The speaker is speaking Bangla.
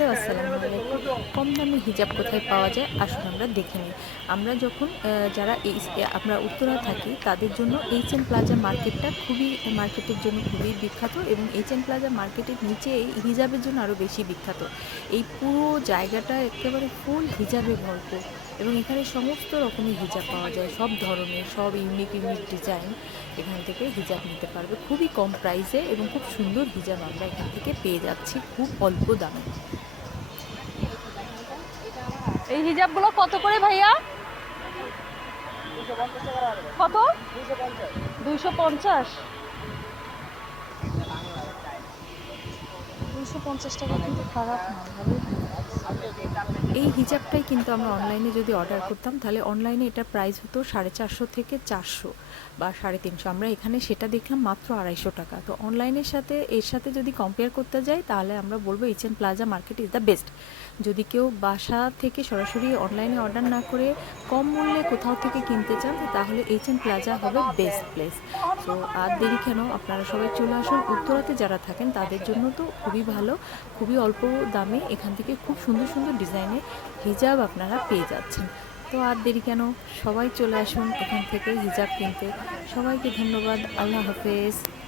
হ্যালো আসসালামু আলাইকুম। কম দামে হিজাব কোথায় পাওয়া যায়? আসুন আমরা দেখে নিই। আমরা যখন যারা এই আমরা উত্তরা থাকি, তাদের জন্য এইচ এন প্লাজা মার্কেটটা খুবই মার্কেটের জন্য খুবই বিখ্যাত এবং এইচ এন প্লাজা মার্কেটের নিচে হিজাবের জন্য আরও বেশি বিখ্যাত। এই পুরো জায়গাটা একেবারে ফুল হিজাবে ভরপুর এবং এখানে সমস্ত রকমের হিজাব পাওয়া যায়। সব ধরনের, সব ইউনিক ইউনিক ডিজাইন এখান থেকে হিজাব নিতে পারবে। খুবই কম প্রাইসে এবং খুব সুন্দর হিজাব আমরা এখান থেকে পেয়ে যাচ্ছি খুব অল্প দামে। এই হিজাবগুলো কত করে ভাইয়া? কত? দুইশো পঞ্চাশ। দুইশো পঞ্চাশ টাকা কিন্তু খারাপ না এই হিজাবটাই কিন্তু আমরা অনলাইনে যদি অর্ডার করতাম, তাহলে অনলাইনে এটার প্রাইস হতো সাড়ে চারশো থেকে চারশো বা সাড়ে তিনশো। আমরা এখানে সেটা দেখলাম মাত্র আড়াইশো টাকা। তো অনলাইনের সাথে, এর সাথে যদি কম্পেয়ার করতে যাই, তাহলে আমরা বলব H N plaza market is the best যদি কেউ বাসা থেকে সরাসরি অনলাইনে অর্ডার না করে কম মূল্যে কোথাও থেকে কিনতে চান, তাহলে এইচ এন প্লাজা হবে বেস্ট প্লেস তো আর দেরি কেন? আপনারা সবাই চলে আসুন। উত্তরাতে যারা থাকেন, তাদের জন্য তো খুবই ভালো। খুবই অল্প দামে এখান থেকে খুব সুন্দর সুন্দর ডিজাইনের হিজাব আপনারা পেয়ে যাচ্ছেন। তো আর দেরি কেন? সবাই চলে আসুন এখান থেকে হিজাব কিনতে। সবাইকে ধন্যবাদ। আল্লাহ হাফেজ।